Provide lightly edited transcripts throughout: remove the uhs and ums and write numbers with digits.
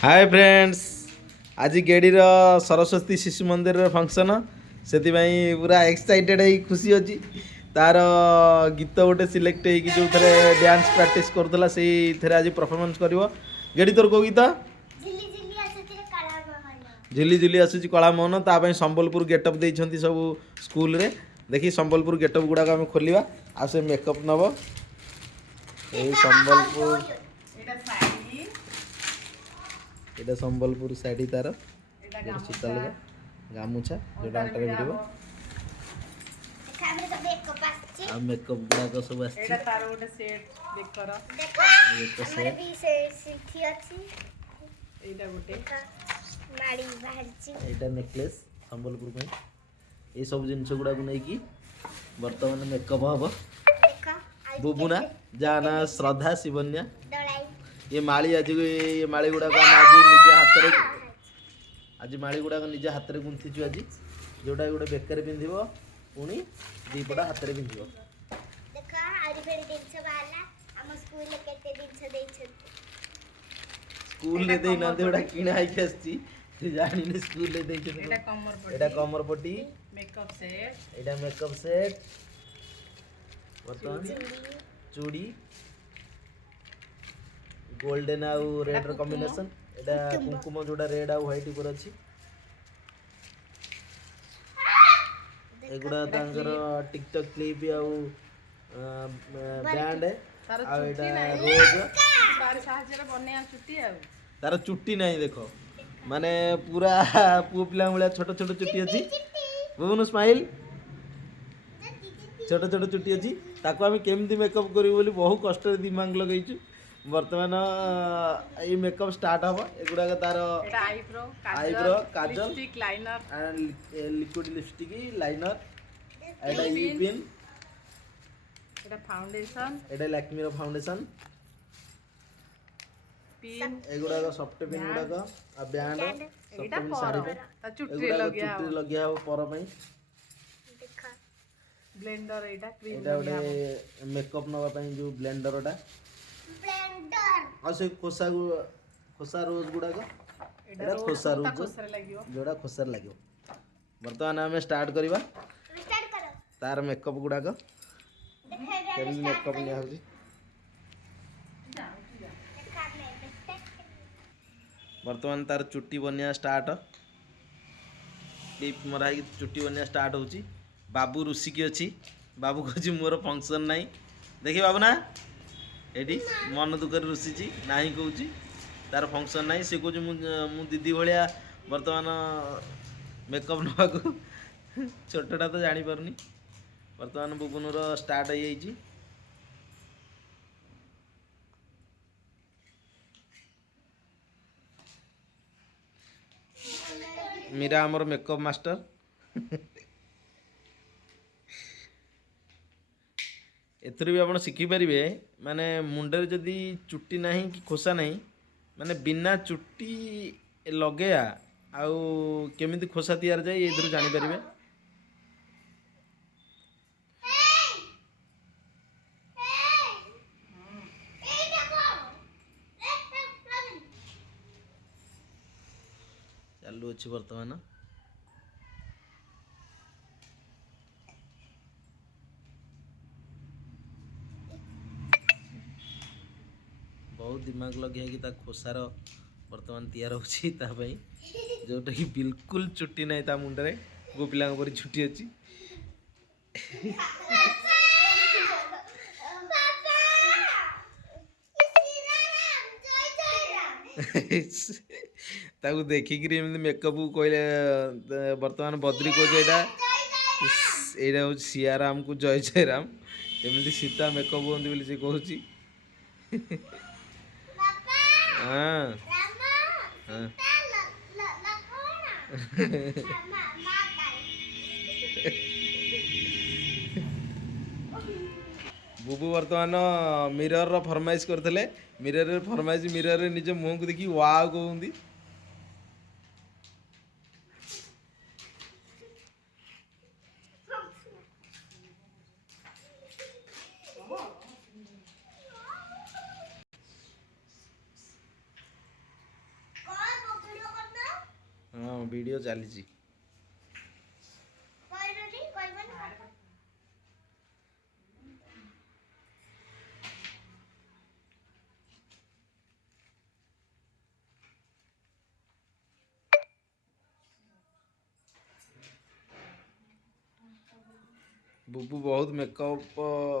Hi friends. आज गेडीर सरस्वती शिशु मंदिर function से पूरा एक्साइटेड है खुशी अच्छी तार गीत गोटे सिलेक्ट हो जो थे डांस प्रैक्टिस करूला से आज परफॉर्मेंस कर गेडी तोर को गीत झिली झिली आसूची कला मोहन ताप संबलपुर गेटअप देती सब स्कूल रे देखी संबलपुर गेटअप गुड़ाक आम खोलिया आ से मेकअप नब यही संबलपुर এটা সম্বলপুর শাড়ি তার সূতা লগা গামুছা যেটা আঁটারে ভিড়ব আর মেকअप গুড়াক সব আসছে এটা তার ଗୋଟେ সেট দেখ কর ଆମର ବି ସେ ସିଠି ଅଛି এইটা ଗୋଟେ ମାଳି ବାହାରିଛି এইটা নেকলেস সম্বলপুর ପାଇଁ এই সব জিনিস গুড়াক নেই কি বর্তমান মেকअप হব ଦେଖ বুবুনা যা না শ্রদ্ধা শিবন্যা ଦଳାଇ ये माली आज ये माली गुड़ाक आज निजे हाथ रे आज माली गुड़ाक निजे हाथ रे गुंथिचु आज जोटा गोटे बेकर पिंधिब पुणी दीपटा हाथ रे पिंधिब ଦେଖ ଆହୁରି ଫେରି ଜିନିଷ ବାହାରିଲା ଆମ ସ୍କୁଲରେ କେତେ ଜିନିଷ ଦେଇଛନ୍ତି स्कूल रे देई ना देवडा किना आइ आसची जानिने स्कूल रे देई এটা কমর পটি एटा कमर पट्टी মেকআপ সেট एटा मेकअप सेट बर्तमान चूड़ी गोल्डन आउ रेड रो कॉम्बिनेशन एटा कुंकुम जोडा रेड आउ व्हाइट ऊपर अछि एगुडा तांकर टिकटॉक क्लिप आउ बैंड तार आ एटा चुट्टी रोज तार ସାହାଯ୍ୟରେ ବନେଇବା ଚୁଟି ଆଉ तार चुट्टी नहीं देख माने पूरा पुओ पिला भलिया छोट छोट चुट्टी अछि बुबुनु स्माइल छोट छोट चुट्टी अछि ताको आमी केमती मेकअप करिवो बोली बहु कष्ट रे दिमाग लगैछु वर्तमान ये मेकअप स्टार्ट हम एगुड़ा तार এটা eyebrow eyebrow Kajal lipstick liner and liquid lipstick liner Etah you pin এটা ফাউন্ডেশন एटा लैक्मी रो फाउंडेशन পিন एगुड़ा सॉफ्ट पिन गुड़ा आ बैंड सॉफ्ट এটা पिन পর साड़ी पे তা চুটি एगुड़ा লগিয়া चुट्टी लगिया हो पर पई ଦେଖ ব্লেন্ডর এটা ক্রিম एटा गोटे मेकअप नवा पई जो ब्लेंडरटा ବ୍ଲେଣ୍ଡର आ से खोसा रोज गुड़ा এটা एटा खोसा रोज ଖୋସାରେ ଲାଗିବ जोड़ा खोसार लगे बर्तमान आम स्टार्ट करवा ଷ୍ଟାର୍ଟ କର तार मेकअप गुड़ाक ଦେଖ ଏବେ केमती मेकअप निया होची ଦେଖ ଆମେ वर्तमान तार चुट्टी बनिया स्टार्ट क्लिप मरा चुट्टी बनिया स्टार्ट होची बाबू रुसिकी अच्छी बाबू कहछि मोर फंक्शन नहीं देखी बाबू ना एटी मन दुख रुसीची नहीं कहूँ तार फंक्शन नहीं सी कहूँ मु दीदी भाया बर्तमान मेकअप नवा छोटा तो जापारनी बर्तमान बुबुनर स्टार्ट हो जाइए मीरा आमर मेकअप मास्टर एथुर भी आप शिखिपारे माने मुंडे जदि चुट्टी नहीं कि खोसा नहीं माने बिना चुट्टी लगेया आउ केमिति खोसा तैयार जाए ये जानीपारे चालू अच्छी बर्तमान बहुत दिमाग लगे कि खोसार बर्तमान तैयार होता जोटा कि बिल्कुल चुट्टी ना ता मुंडे गो पिला चुट्टी अच्छी ताकू देखिक मेकअप कहले बर्तमान बद्री कहे यहाँ हूँ सियाराम को जय जय राम एमती सीता मेकअप होती बोली से कहूँ हाँ हाँ बुबू बर्तमान मिरर रो फरमाइश करते मिरर फरमाइश मिरर रे निज मुंह को देखी वाव कहती वीडियो चली କହିଲୁନି କହିବନି बुबू बहुत मेकअप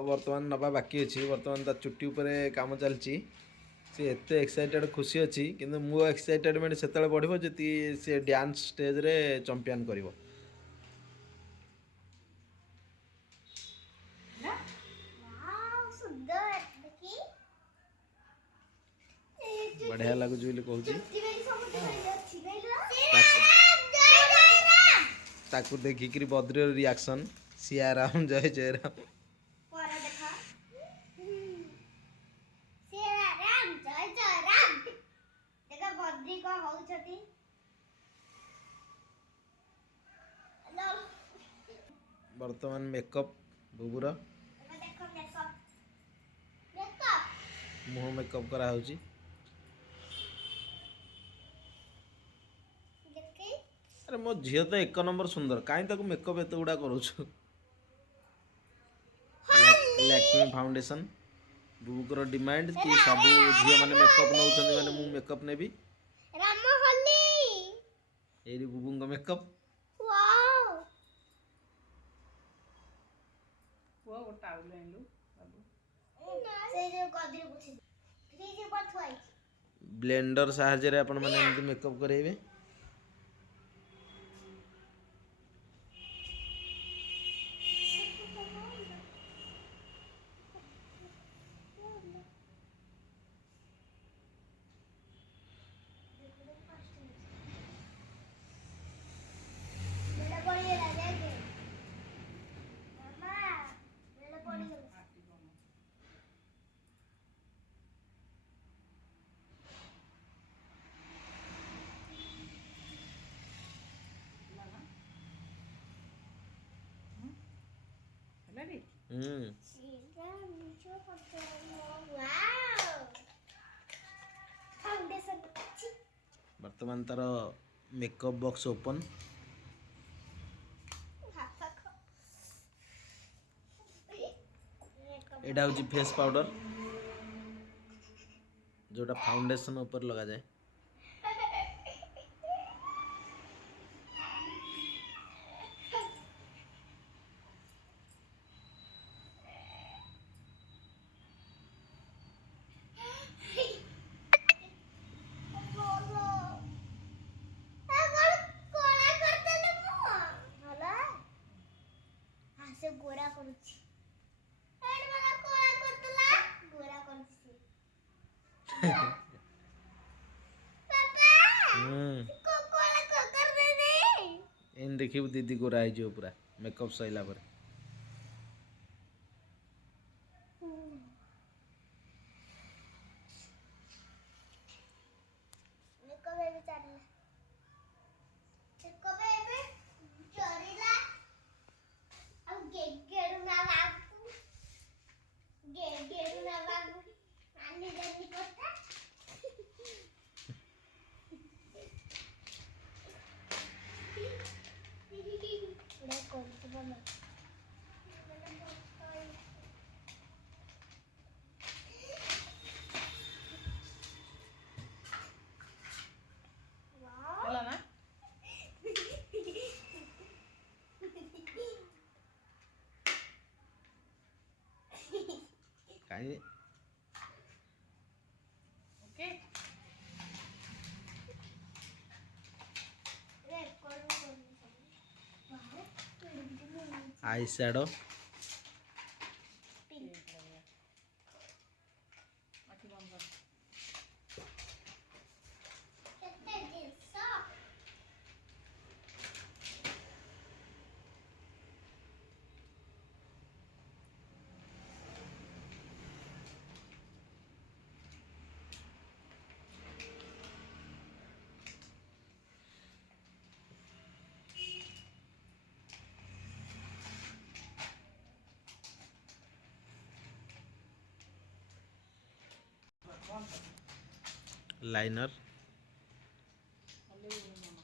वर्तमान नवा बाकी अच्छी वर्तमान ता चुट्टी उपरे काम चलची सी एते एक्साइटेड खुशी अच्छी किंतु मो एक्साइटेडमेंट सेतले बढ़िबो जति से डांस स्टेज रे चैंपियन करिवो वाओ सुंदर देखी बढ़िया लागु जुली कहूची चुट्टी में सब दिखाई अच्छी ताकू- जय जय राम ताकू देखिक बद्र रिएक्शन सिया राम जय राम पर देखा सिया राम जय राम देखा बद्री को होउछती हेलो वर्तमान मेकअप बुबुर देखो मेकअप मेकअप मुह मेकअप करा होची देखी अरे मो झील तो एक नंबर सुंदर कहीं ताको मेकअप एत गुड़ा करूछु लैक्मे फाउंडेशन बुबुकर डिमांड कि सब झील माने मेकअप नौछंदी माने मु मेकअप नेबी राम होली एरी बुबुंग मेकअप वाओ ପୁଅ ଗୋଟେ ଟାଉଲ ଆଣିଲୁ ବାବୁ से जो गदरी पुछि फ्रिज पर थुआई ब्लेंडर साहाଯ୍य रे आपण माने एमती मेकअप करेइबे मेरा पड़ी गला देखे मामा मेरा पड़ी गला ହେଲାନି सीधा नीचे पड़ता वाओ फाउंडेशन अच्छी वर्तमान तार मेकअप बॉक्स ओपन हाथ खा एटा होची फेस पाउडर जोटा फाउंडेशन ऊपर लगा जाए गोरा करूची एड मला कोळा करतला गोरा करूची पापा कोळा कर दे दे इन देखिबु दीदी गोरा है जो पूरा मेकअप सइला पर मेकअप बेबी चढ़ला मेकअप बेबी चढ़ला अब गेगेडू ना बाबू गेगेडू ना बाबू आनी जल्दी कोता उड़ा कौन से बना ହେଲା ନା काई ଓକେ रे कौन आई शैडो ଆଖି ବନ୍ଦ କର କେତେ ଜିନିଷ लाइनर ହଲେଇବନି ମାମା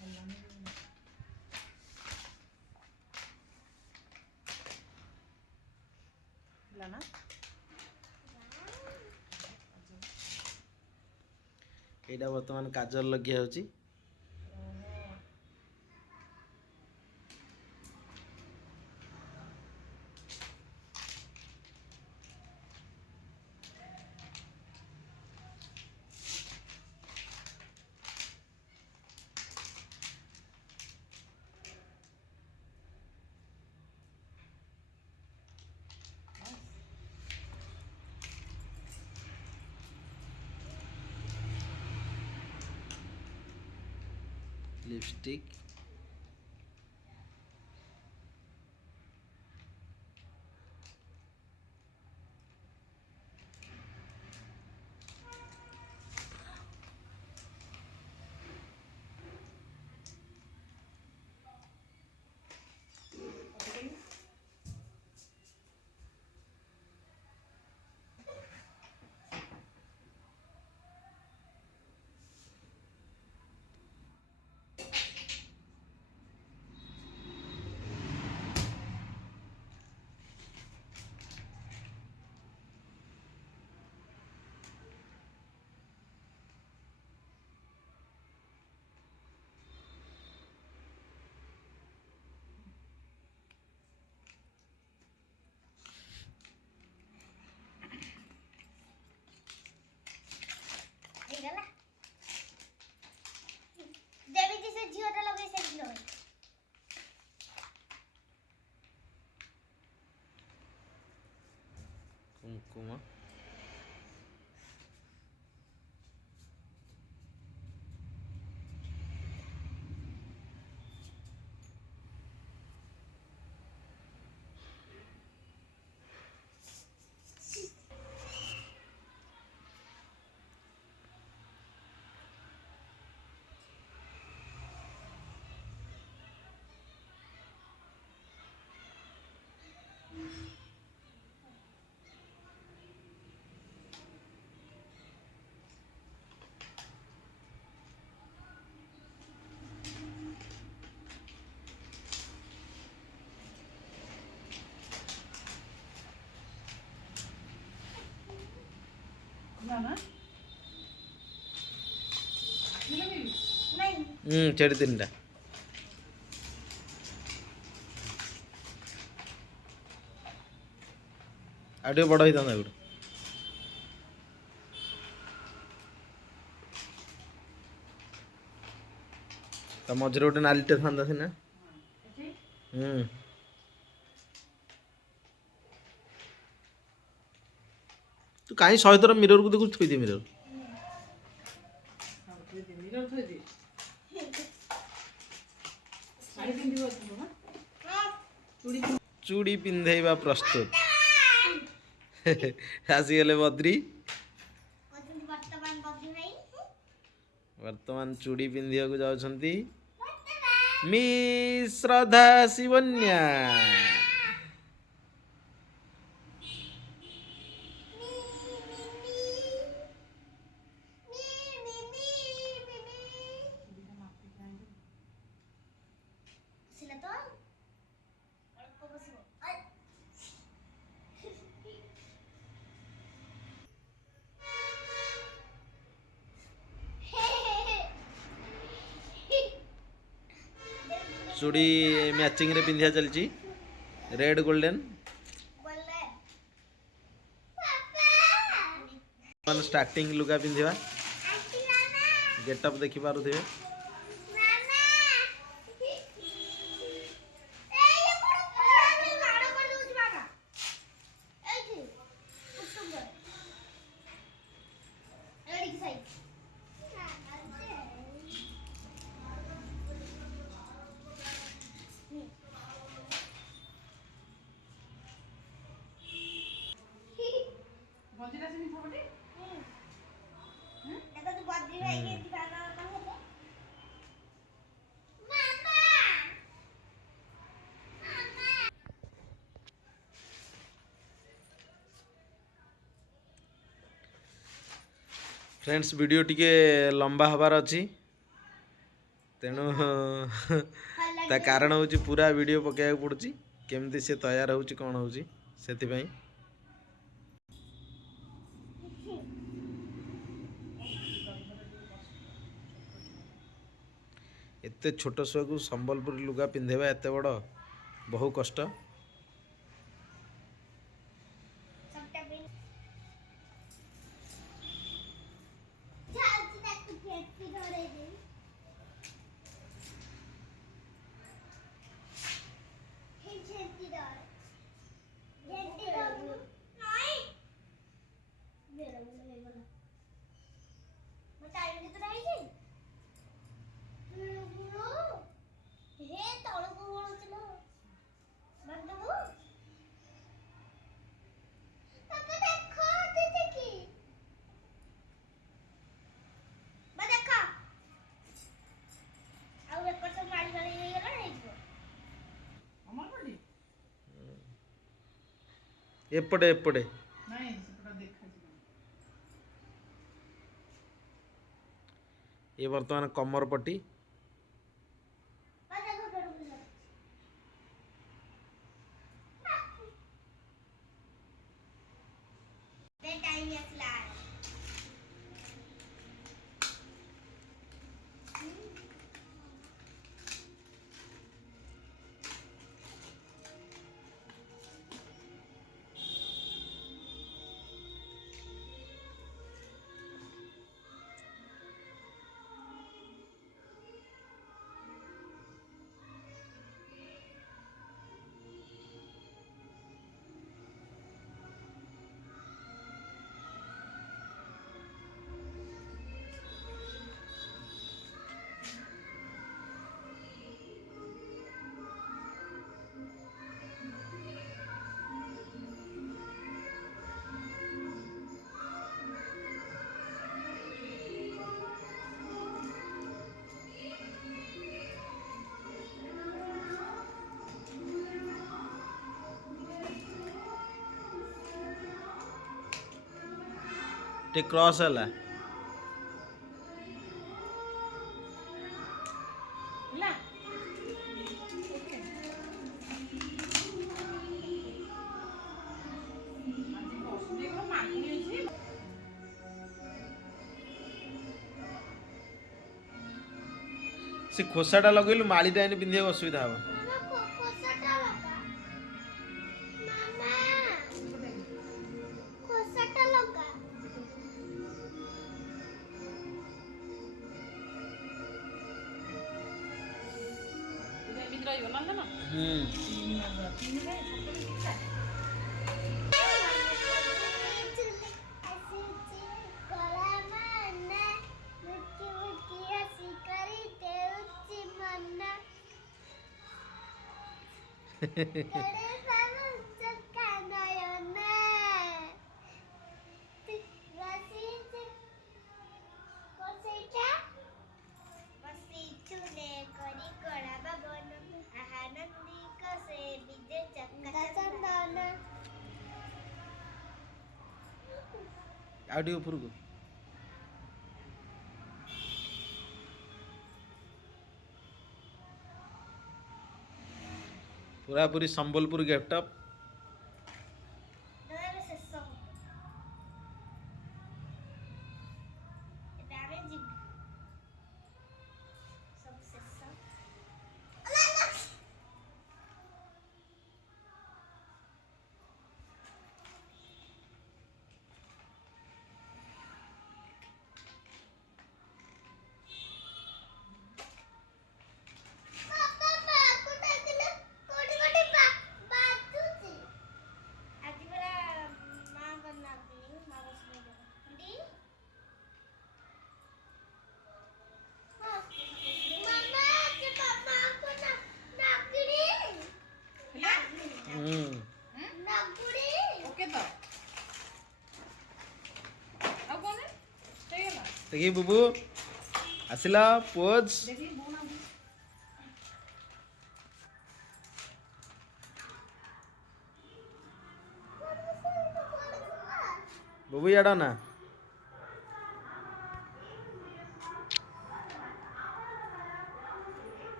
ହେଲା ନା ଏଇଟା ବର୍ତ୍ତମାନ କାଜଲ ଲଗିଆ ହେଉଛି। लिपस्टिक ହେଇଗଲା ଯେମିତି ସେ ଝିଅଟା ଲଗେଇ ସେମିତି ଲଗେଇ कुमकुम ହେଲା ନା ନାଇଁ चेड़ी तीन टा ଆଉ ଟିକେ ବଡ଼ ହେଇଥାନ୍ତା ଏଗୁଡା। ତା ମଝିରେ ଗୋଟେ ନାଲିଟେ ଥାନ୍ତା ସିନା। ତୁ କାହିଁ ଶହେ ଥର ମିରରକୁ ଦେଖୁଛୁ? ଥୋଇଦେ ମିରର। ଚୁଡ଼ି ପିନ୍ଧେଇବା ପ୍ରସ୍ତୁତ ଆସିଗଲେ ବଦ୍ରି। ବର୍ତ୍ତମାନ ବଦ୍ରି ଭାଇ ବର୍ତ୍ତମାନ ଚୁଡ଼ି ପିନ୍ଧିବାକୁ ଯାଉଛନ୍ତି ମିସ୍ ଶ୍ରଦ୍ଧା ଶିବନ୍ୟା। ସିନା ତ ଅଳ୍ପ ବସିବ ଚୁଡ଼ି ମ୍ୟାଚିଂ ରେ ପିନ୍ଧିବା ଚାଲିଛି ରେଡ୍ ଗୋଲ୍ଡେନ୍। ବୋଲେ ମାନେ ଷ୍ଟାର୍ଟିଂ ଲୁଗା ପିନ୍ଧିବା ଆସିଲା ନା ଗେଟଅପ୍ ଦେଖିପାରୁଥିବେ। ମାମା ଏଇ କୋଡ ମାଡ କରି ଦଉଛି ମାମା ଏଇଠି କୁଟୁମ୍ବ ଏଇଠି ସାଇ ଗଞ୍ଜିଟା ସେମିତି ଥବଟି এটা তো বদ্রি ভাই কে দিবানা না হলো মামা फ्रेंड्स वीडियो टिके लंबा हबार अच्छी ତେଣୁ ଭଲ ତା କାରଣ ହେଉଛି ପୁରା ଭିଡ଼ିଓ ପକାଇବାକୁ ପଡ଼ୁଛି କେମିତି ସେ ତୟାର ହେଉଛି କ'ଣ ହେଉଛି ସେଥିପାଇଁ। ଏତେ ଛୋଟ ଛୁଆକୁ ସମ୍ବଲପୁରୀ ଲୁଗା ପିନ୍ଧେଇବା ଏତେ ବଡ଼ ବହୁ କଷ୍ଟ। सबटा पे जाଉଛି ତାକୁ ଫେଟି ଧରେଇ ଦେ हे झेंटी धर नहीं मेरा मुंह में गला मैं टाइम तो नहीं गई गुरु हे तଳ को बोलୁଥିଲା बंदू पापा देखो दीदी की मैं देखा ଆଉ ଏକ ତ ମାଳି ମାଳି ହେଇଗଲା ହେଇଯିବ ଅମର ପଡି ଏପଟେ ଏପଟେ ନାଇଁ ସେଟା ଦେଖାଯିବ। ଏ ବର୍ତ୍ତମାନ କମର ପଟି। मैं देखो कर बुला दे टाइम असला ଟିକେ କ୍ରସ୍ ହେଲା। ହେଲା ଓକେ ଆଜି ବସୁନି କଣ ମାଗୁନି ଅଛି ସେ ଖୋସାଟା ଲଗେଇଲୁ ମାଳିଟା ଏନେ ପିନ୍ଧିବାକୁ ଅସୁବିଧା ହେବ। ମାମା ଖୋସାଟା ଲଗା ମାମା ଖୋସାଟା ଲଗା ଏମିତି ରହିବ ନନ୍ଦନ ହୁଁ ଆଉ ଟିକେ ଉପରକୁ। ପୁରାପୁରି ସମ୍ବଲପୁର ଗେଟଅପ୍। ଓକେ ତ ଆଉ କଣ ହେଇଗଲା देखी बुबू आसिला पोज। ଦେଖି ବୋଉ ନା बुबू याडा ना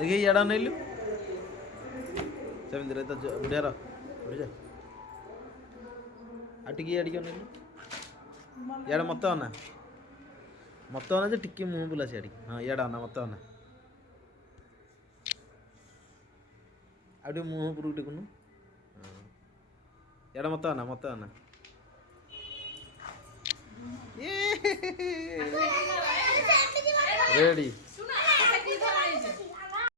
ଦେଖି ଇଆଡ଼ା ନେଇଲୁ ସେମିତି ରହି ତ ବଢ଼ିଆ ର ବଢ଼ିଆ ଆଉ ଟିକେ ଇଆଡ଼ିକି ନେଲୁ ଇଆଡ଼େ ମତେ ଅନା ଯେ ଟିକେ ମୁହଁ ବୁଲା ସିଆଡ଼ିକି ହଁ ଇଆଡ଼େ ଅନା ମତେ ଅନା ଆଉ ଟିକେ ମୁହଁ ଉପରକୁ ଟେକୁନୁ ଇଆଡ଼େ ମତେ ଅନା ସେମିତି ରେଡ଼ି